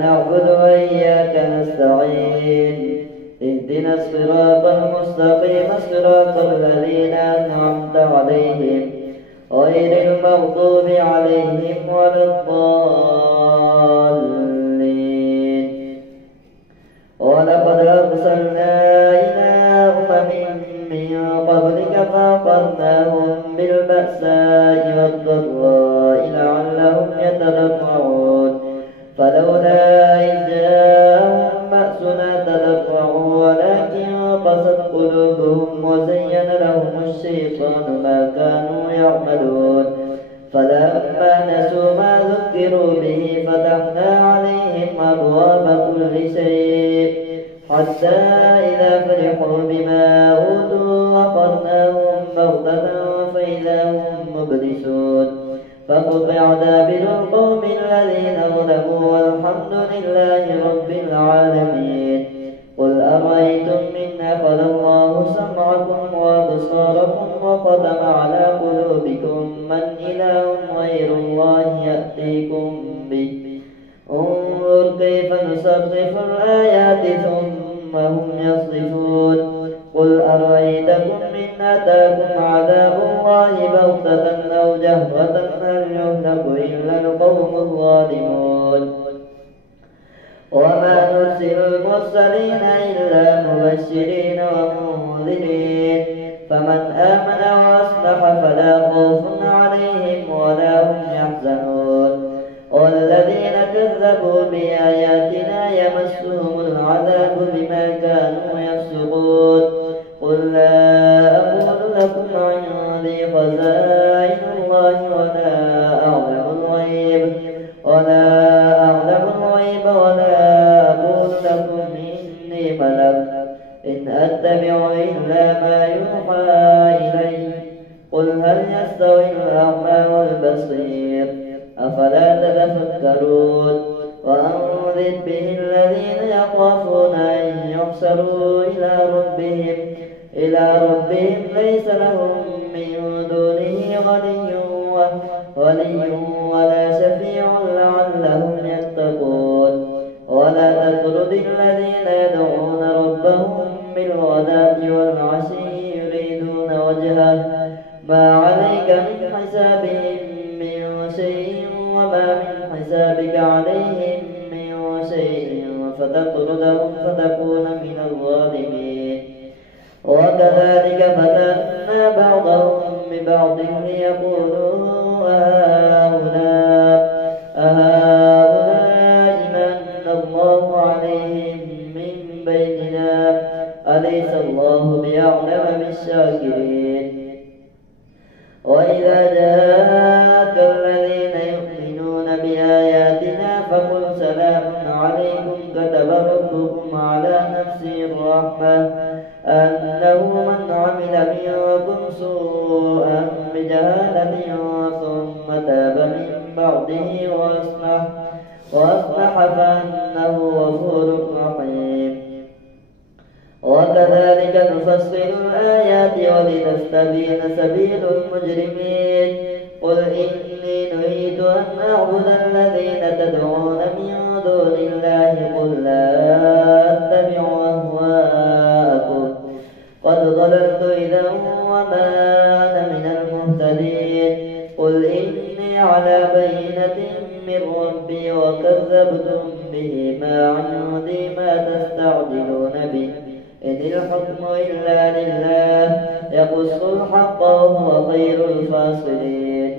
نعبد وإياك نستعين اهدنا الصراط المستقيم صراط الذين أنعمت عليهم غير المغضوب عليهم ولا الضالين. ولقد أرسلنا إلى من قبلك فأخذناهم بالبأساء والضراء لعلهم يتضرعون فلولا إذ جاءهم بأسنا تضرعوا ولكن قست قلوبهم وزين لهم الشيطان ما كانوا يعملون فلما نسوا ما ذكروا به فتحنا عليهم أبواب كل شيء حتى إذا فرحوا بما أوتوا أخذناهم بغتة فإذا هم مبلسون فقطع دابر القوم الذين ظلموا والحمد لله رب العالمين. قل أرأيتم إن أخذ الله سمعكم وأبصاركم وختم على قلوبكم من إله غير الله يأتيكم به انظر كيف نصرف الآيات ثم هم يصرفون. قل أرأيتكم إن أتاكم عذاب الله بغتة أو جهرة هل يهلك إلا القوم الظالمون. وما نرسل المرسلين إلا مبشرين ومنذرين فمن آمن وأصلح فلا خوف عليهم ولا هم يحزنون. والذين كذبوا بآياتنا يمسهم العذاب بما كانوا يفسقون. قل لا أقول لكم عندي خزائن الله ولا أعلم الغيب ولا أقول لكم إني ملك إن أتبع إلا ما يوحى إلي. قل هل يستوي الأعمى والبصير أفلا تتفكرون. وأنذر به الذين يخافون أن يحشروا إلى ربهم ليس لهم من دونه ولي ولا شفيع لعلهم يتقون. ولا تطرد الذين يدعون ربهم بالغداة والعشي يريدون وجهه ما عليك من حسابهم من شيء وما من حسابك عليهم من شيء فتطردهم فتكون من الظالمين. وكذلك فتنا بعضهم ببعض ليقولوا أهؤلاء من الله عليهم من بيننا أليس الله بأعلم بالشاكرين. وإذا جاءك الذين يؤمنون بآياتنا فقل سلام عليكم كتب ربكم على نفسه الرحمة أنه من عمل منكم سوءا بجهالة ثم تاب من بعده وأصلح فأنه غفور رحيم. وكذلك نفصل الآيات ولتستبين سبيل المجرمين. قل إني نهيت أن أعبد الذين تدعون من دون الله قل لا أتبع أهواءكم قد ضللت إذا وما أنا من المهتدين. قل إني على بينة من ربي وكذبتم به ما عندي ما تستعجلون به إن الحكم إلا لله يقص الحق وهو خير الفاصلين.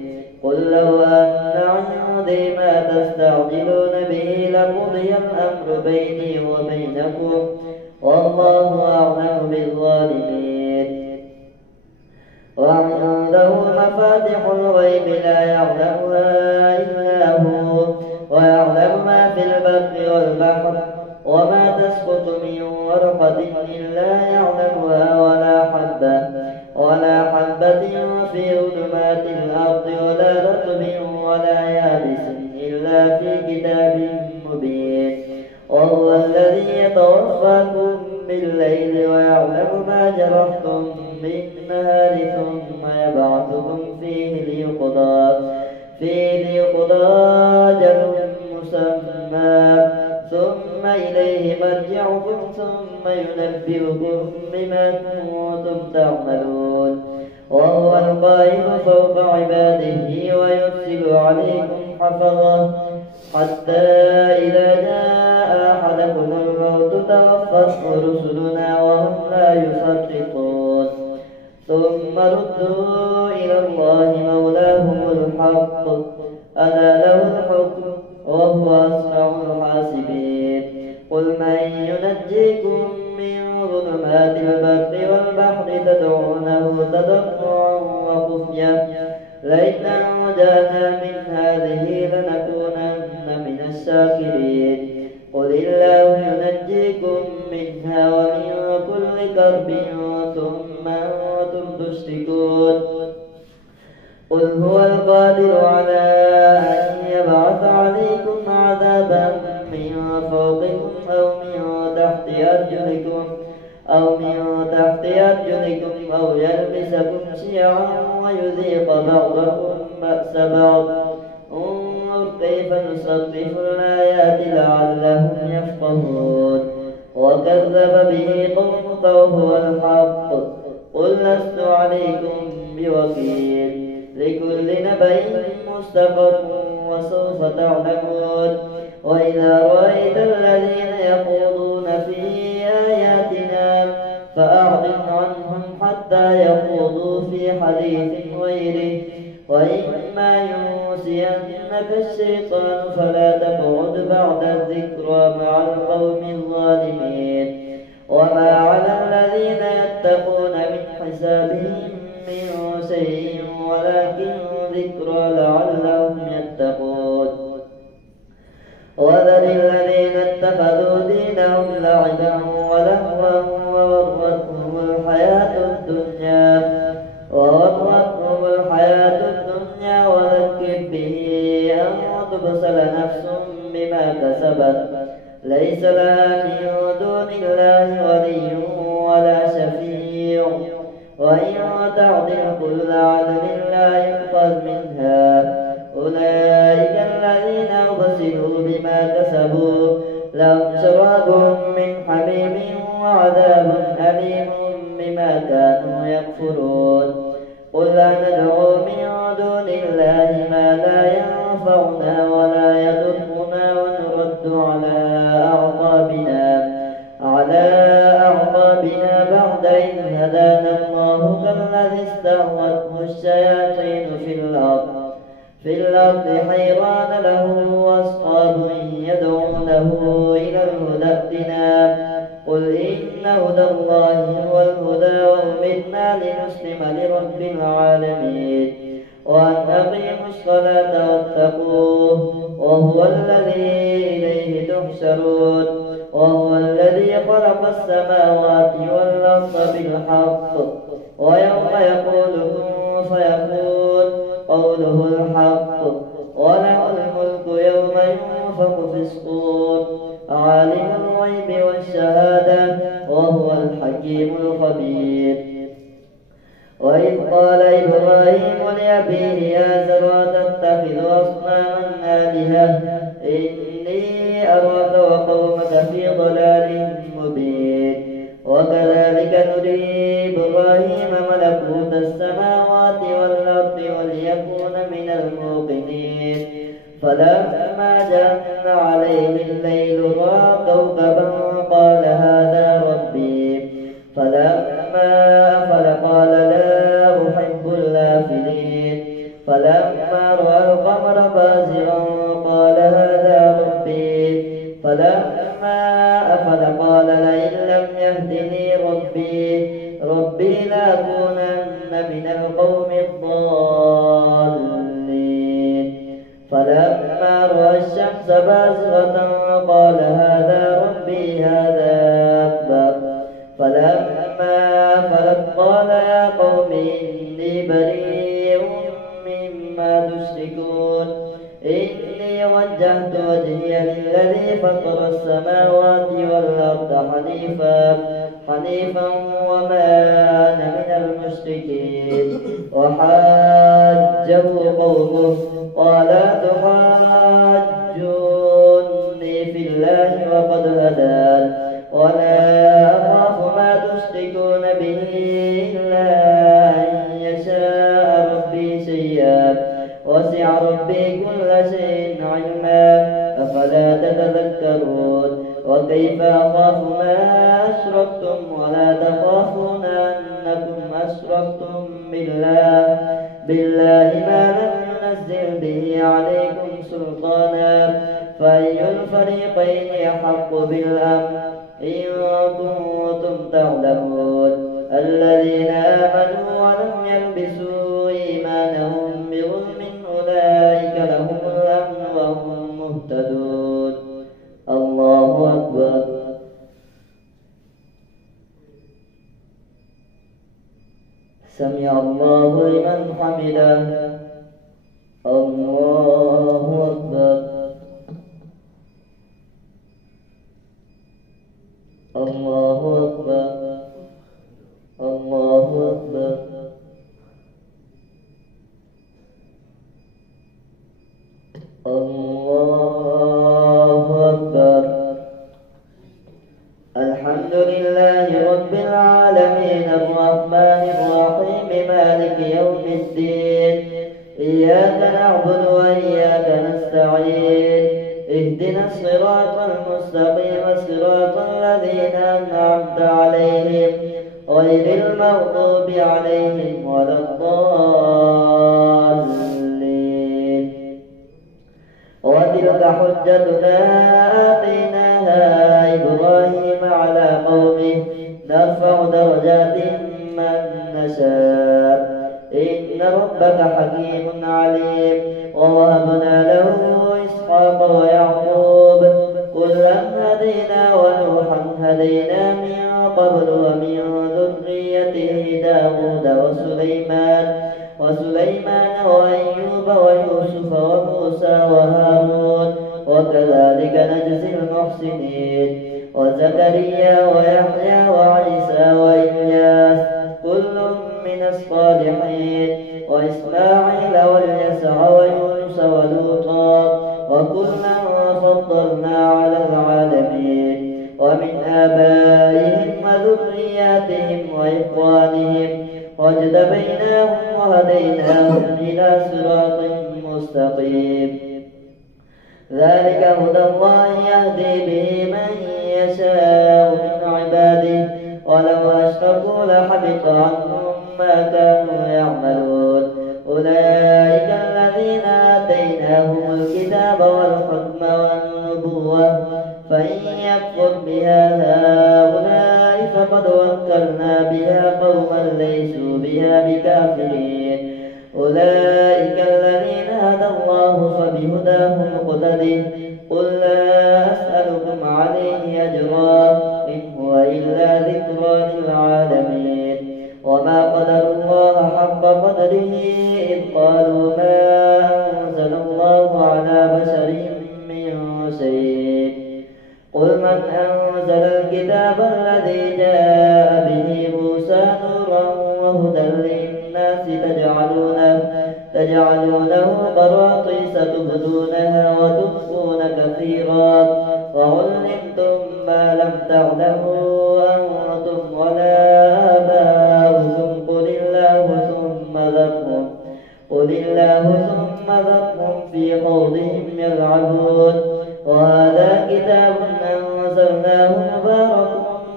قل لو أن عندي ما تستعجلون به لقضي الأمر بيني وبينكم والله أعلم بالظالمين. وعنده مفاتح الغيب لا يعلمها إلا هو ويعلم ما في البر والبحر وما تسقط من ورقة إلا يعلمها ولا حبة في ظلمات الأرض ولا رطب ولا يابس إلا في كتاب مبين. وهو الذي يتوفاكم بالليل ويعلم ما جرحتم بالنهار ثم يبعثكم فيه ليقضى أجل مسمى ثم ينبئكم بما كنتم تعملون. وهو القاهر فوق عباده ويرسل عليكم حفظة حتى إذا جاء أحدكم الموت توفته رسلنا وهم لا يفرطون. ثم ردوا إلى الله مولاهم الحق ألا له الحكم وهو أسرع الحاسبين. قل من ينجيكم من ظلمات البر والبحر تدعونه تضرعا وخفية لئن أنجانا من هذه لنكونن من الشاكرين. قل الله ينجيكم منها ومن كل كرب ثم أنتم تشركون. قل هو القادر على أن يبعث عليكم عذابا من فوقكم أو من تحت أرجلكم أو يلبسكم شيعا ويذيق بعضكم بأس بعض. انظر كيف نصرف الآيات لعلهم يفقهون. وكذب به قومك وهو الحق. قل لست عليكم بوكيل لكل نبأ مستقر وسوف تعلمون. وإذا رأيت الذين يخوضون في آياتنا فأعرض عنهم حتى يخوضوا في حديث غيره. وإما ينسينك الشيطان فلا تقعد بعد الذكرى مع القوم الظالمين. وما على الذين يتقون من حسابهم من شيء ولكن ذكرى لعلهم يتقون. وذر الذين اتخذوا دينهم لعبا ولهوا وغرتهم الحياة الدنيا وذكر به أن تبصر نفس بما كسبت ليس لها من دون الله ولي ولا شفيع. وإن تعدل كل عدل لا يؤخذ منها. أولئك الذين أبصروا بما كسبوا لهم شراب من حميم وعذاب أليم بما كانوا يكفرون. قل لا ندعو من دون الله ما لا ينفعنا ولا يضرنا ونرد على أعقابنا بعد إذ هدانا الله كالذي استهوته الشياطين في الأرض حيران له أصحاب يدعونه إلى الهدى ائتنا. قل إن هدى الله هو الهدى وأمرنا لنسلم لرب العالمين وأن أقيموا الصلاة واتقوه وهو الذي إليه تحشرون. وهو الذي خلق السماوات والأرض بالحق ويوم يقول كن فيكون قوله الحق. وله الملك يوم ينفخ في الصور عالم الغيب والشهادة وهو الحكيم الخبير. وإذ قال إبراهيم لأبيه آزر أتتخذ أصناما آلهة إني أراك وقومك في ضلال مبين. وكذلك نري إبراهيم ملكوت السماوات والأرض وليكون من الموقنين. فلما جن عليه الليل رأى كوكبا قال هذا ربي. فلما أفل قال لا أحب الآفلين. فلما رأى القمر بازغا قال هذا ربي. فلما أفل قال لئن لم يهدني ربي لأكونن من القوم الضالين. فلما رأى الشمس بازغة قال هذا ربي هذا أكبر. فلما أفلت قال يا قوم إني بريء مما تشركون. إني وجهت وجهي للذي فطر السماوات والأرض حنيفا وما أنا من المشركين. وحاجه قومه قال تحاجوني في الله وقد هدان ولا علما أفلا تتذكرون وكيف أخاف ما أشركتم ولا تخافون أنكم أشركتم بالله ما لم ينزل به عليكم سلطانا فأي الفريقين أحق بالأمن إن كنتم تعلمون الذين آمنوا ولم يلبسوا إيمانهم بظلم أولئك لهم الأمن وهم مهتدون الله أكبر. سمع الله لمن حمده. الله أكبر. الله أكبر. الله أكبر. الله أكبر. الحمد لله رب العالمين الرحمن الرحيم مالك يوم الدين إياك نعبد وإياك نستعين اهدنا الصراط المستقيم صراط الذين أنعمت عليهم غير المغضوب عليهم ولا الضالين. وتلك حجتنا آتيناها إبراهيم على قومه نرفع درجات من نشاء إن ربك حكيم عليم. ووهبنا له إسحاق ويعقوب كلا هدينا ونوحا هدينا من قبل ومن ذريته داود وسليمان وأيوب ويوسف وموسى وهارون وكذلك نجزي المحسنين وزكريا ويحيى وعيسى وإلياس كل من الصالحين وإسماعيل واليسع ويونس ولوطا وكلا فضلنا على العالمين ومن آبائهم وذرياتهم وإخوانهم واجتبيناهم وهديناهم إلى صراط مستقيم. ذلك هدى الله يهدي به من يشاء من عباده ولو أشركوا لحبط عنهم ما كانوا يعملون. أولئك الذين آتيناهم الكتاب والحكم والنبوة فإن يكفر بها هؤلاء فقد وكلنا بها قوما ليسوا بها بكافرين. أولئك الذين هدى الله فبهداه مقتده قل لا أسألكم عليه أجرا إن هو إلا ذكرى للعالمين. وما قدر الله حق قدره إذ قالوا ما أنزل الله على بشر من شيء قل من أنزل الكتاب الذي جاء به موسى نورا وهدى للناس تجعلونه قراطيس تبدونها وتخفون كثيرا وعلمتم ما لم تعلموا أنتم ولا آباؤكم قل الله ثم ذرهم في خوضهم يلعبون. وهذا كتاب أنزلناه مبارك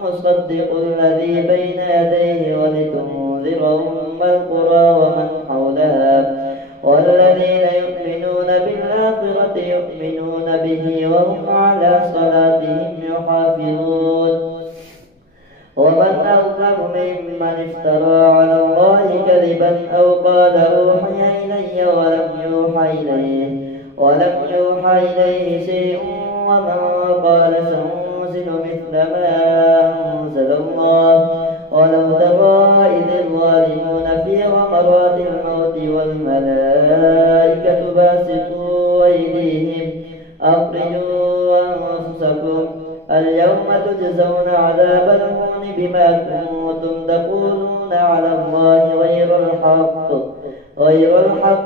مصدق الذي بين يديه ولتنذر أم القرى ومن حولها والذين يؤمنون بالآخرة يؤمنون به وهم على صلاتهم يحافظون. ومن أظلم ممن افترى على الله كذبا أو قال أوحي إلي ولم يوحى إليه شيء ومن قال سأنزل مثل ما أنزل الله. ولو ترى إذ الظالمون في غمرات الموت والملائكة باسطوا أيديهم أخرجوا أنفسكم اليوم تجزون عذاب الهون بما كنتم تقولون على الله غير الحق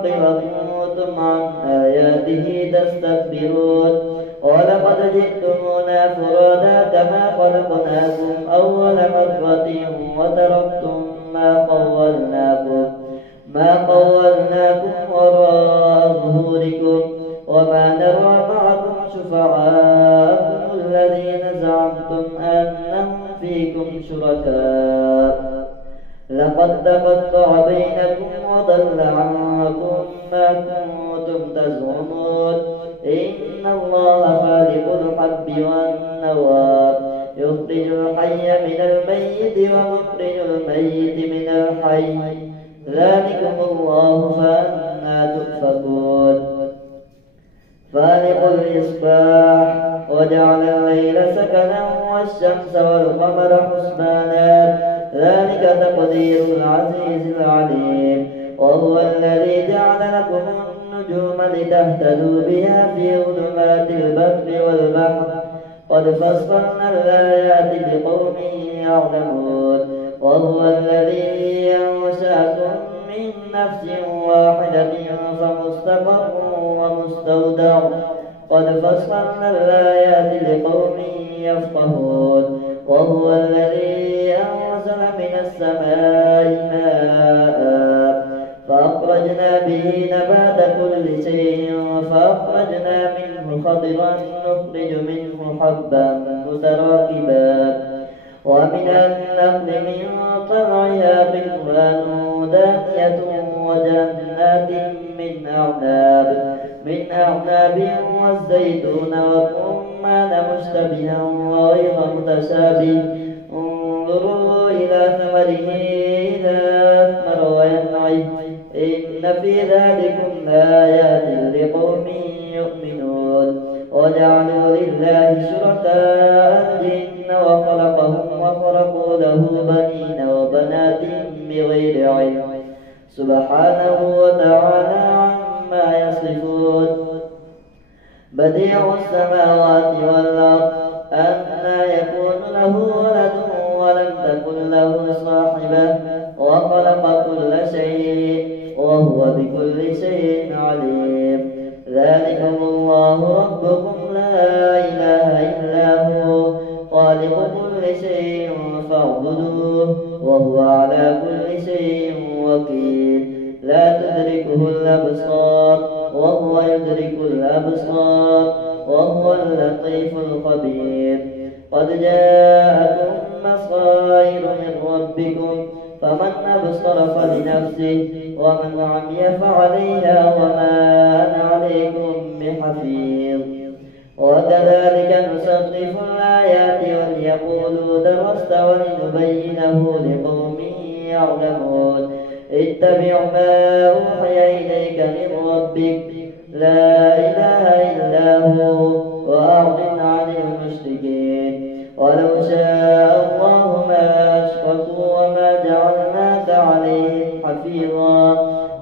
وكنتم عن آياته تستكبرون. ولقد جئتمونا فرادا كما خلقناكم أول مرة وتركتم ما خولناكم وراء ظهوركم وما نرى ومعكم شفعاءكم الذين زعمتم أنهم فيكم شركاء لقد تقطع بينكم وضل عنكم ما كنتم تزعمون إن الله فالق الحب والنوى يخرج الحي من الميت ومخرج الميت من الحي ذلكم الله فأنى تؤفكون فالق الإصباح وجعل الليل سكنا والشمس والقمر حسبانا ذلك تقدير العزيز العليم وهو الذي جعل لكم النجوم لتهتدوا بها في ظلمات البر والبحر قد فصلنا الآيات لقوم يعلمون وهو الذي أنشأكم من نفس واحدة فمستقر ومستودع قد فصلنا الآيات لقوم يفقهون وهو الذي أنزل من السماء ماء فأخرجنا به نبات كل شيء فأخرجنا منه خضرا نخرج منه حبا متراكبا ومن النخل من طلعها قنوان دانية وجنات من أعناب والزيتون والرمان مشتبها وغير متشابه انظروا إلى ثمره إذا أثمر وينعي إن في ذلكم لآيات لقوم يؤمنون وجعلوا لله شركاء الجن وخلقهم وخرقوا له بنين وبنات بغير علم سبحانه وتعالى عما يصفون بديع السماوات والأرض أنى يكون له ولد ولم تكن له صاحبة وخلق كل شيء وهو بكل شيء عليم ذلكم الله ربكم لا إله إلا هو خالق كل شيء فاعبدوه وهو على كل شيء وكيل لا تدركه الأبصار وهو يدرك الأبصار وهو اللطيف الخبير قد جاءكم بصائر من ربكم فمن أبصر فلنفسه ومن عمي فعليها وما أنا عليكم بحفيظ وكذلك نصرف الآيات وليقولوا درست ولنبينه لقوم يعلمون اتبع ما أوحي إليك من ربك لا إله إلا هو وأعرض عن المشركين ولو شاء الله ما أشركوا وما جعلناك عليهم حفيظا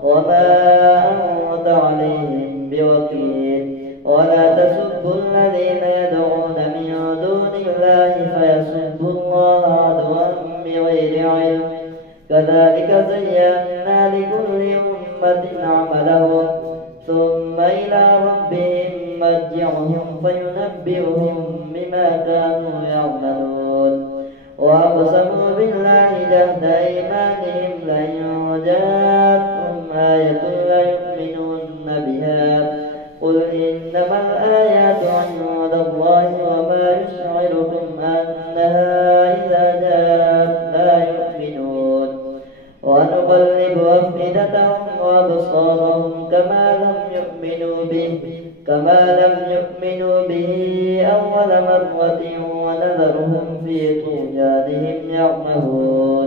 وما أنت عليهم بوكيل ولا تسبوا الذين يدعون من دون الله فيسبوا الله عدوا بغير علم كذلك زينا لكل أمة عملهم ثم إلى ربهم مرجعهم فينبئهم بما كانوا يعملون وأقسموا بالله جهد أيمانهم لئن جاءتهم آية ليؤمنن بها قل إنما الآيات عند الله وما يشعركم أنها إذا جاءت لا يؤمنون ونقلب أفئدتهم وأبصارهم كما لم يؤمنوا به أول مرة ونذرهم في طغيانهم يعمهون